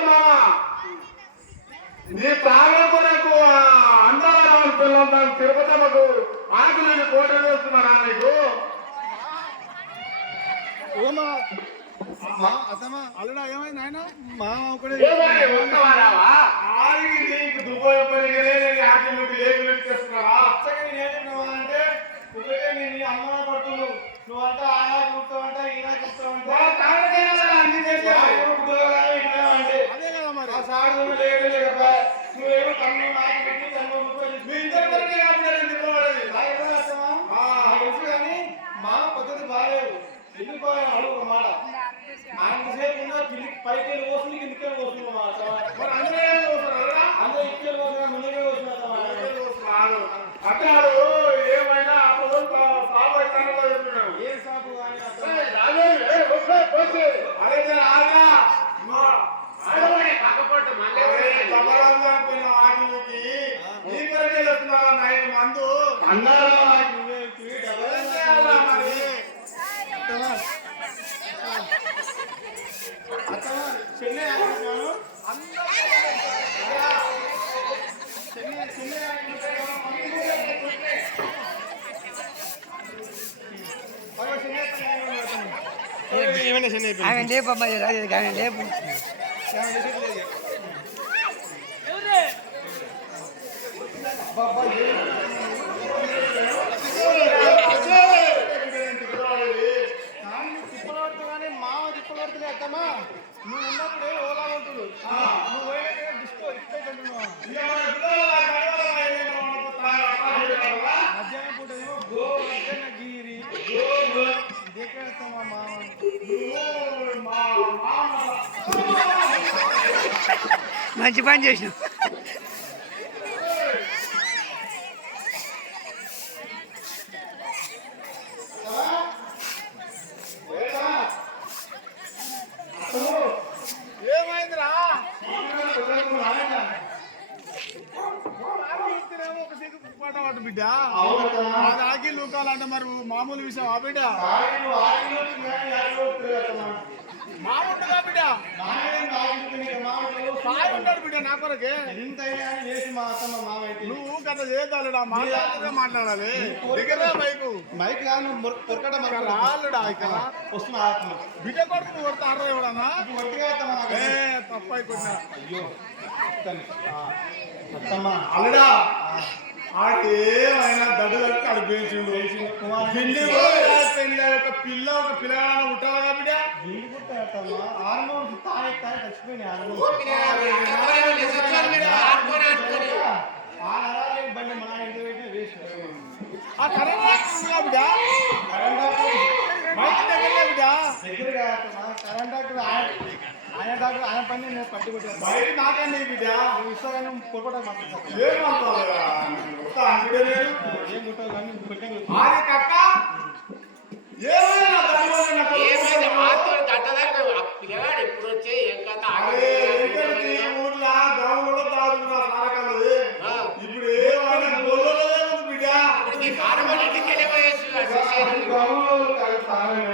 మామ నీ తాగే కొరకు పిల్లలు తిరుపతమ్మకు ఆకులు కోట వేస్తున్నారా నీకు అల్లుడా ఏమైంది ఆయన మా ఒకడే. అంటే ఒకటే నేను అమ్మ పడుతున్నావు. నువ్వు అంటే ఆయన కూర్చోవంట ఈయన కూర్చోవంట అన్ని చేశారు అదే కదా మరి. ఆ సాగు లేదు లేకపోతే నువ్వేమో కన్ను నాకు పెట్టి ఇద్దరు కానీ మా పద్ధతి బాగాలేదు. ఎందుకు కిందకే పోతుంది మాట మరి అందరూ ఇక్కడే పోతున్నా ముందుకే పోతున్నా చూస్తున్నారు. అంటారు ఏమైనా అప్పుడు సాగు అయితానో చెప్తున్నాడు. ఏం సాగు. అరే. మా, చెన్నై ఆడుతున్నాను చెన్నై చెన్నై ఏమైనా చెన్నై ఆమె లేపమ్మ రాదు ఆమె లేపు. తిప్పలబడుతుంది తిప్పలబడుతుంది అత్తమ్మా నువ్వు ఉన్నప్పుడే ఓలా ఉంటుంది. నువ్వు పోయినట్టే డిస్కో మధ్యాహ్నం పూట మధ్యాహ్న గిరి. దేకేస్తామా మామ. మంచి పని చేసినావు. ఏమైందిరా? ఒక సిగ్గు పాట పాట బిడ్డ. అది ఆకి లూకాలంటే మరి మామూలు విషయం ఆ బిడ్డ? మామూలుగా బిడ్డ? ఉంటాడు బిడ్డ? నా కొరకే? నువ్వు గట్ల చేయగలడా మాట్లాడితే మాట్లాడాలి. దగ్గర బైకు మైక్. కాదు ఇక్కడ రాళ్ళుడా ఇక్కడ? వస్తున్నా బిడ్డ కొడుకు కొడతారా ఎవడన్నా? ఏ తప్ప అయిపోయినా. అయ్యో అల్లుడా. ఆడేమైనా ఒక పిల్ల ఒక పిల్లగానే ఉంటావా బిడ్డ? పుట్టాడమ్మా హార్మోన్స్ తాగి తాగి చచ్చిపోయినాయి హార్మోన్స్ ఆ ఆ కరెంట్ ఉందా బిడ్డ మైక్ దగ్గర బిడ్డ దగ్గర కాదమ్మా కరెంట్ డాక్టర్ ఆయన డాక్టర్ ఆయన పని నేను పట్టి కొట్టాను బయట నాకండి బిడ్డ నువ్వు ఇస్తాగానే పొరపడ మాట్లాడతాను ఏమంటావురా? ఒక అంటుడే లేదు. ఏం కొట్టావు కానీ నువ్వు కొట్టే ఇప్పటికి కారమన్నింటికి వెళ్ళిపోయేసి గ్రామంలో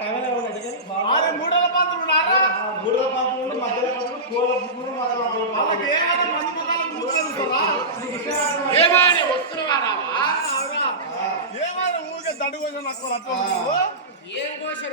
కైవలం అడిగారు వాళ్ళ? మూడల పంతులు ఏం కోసం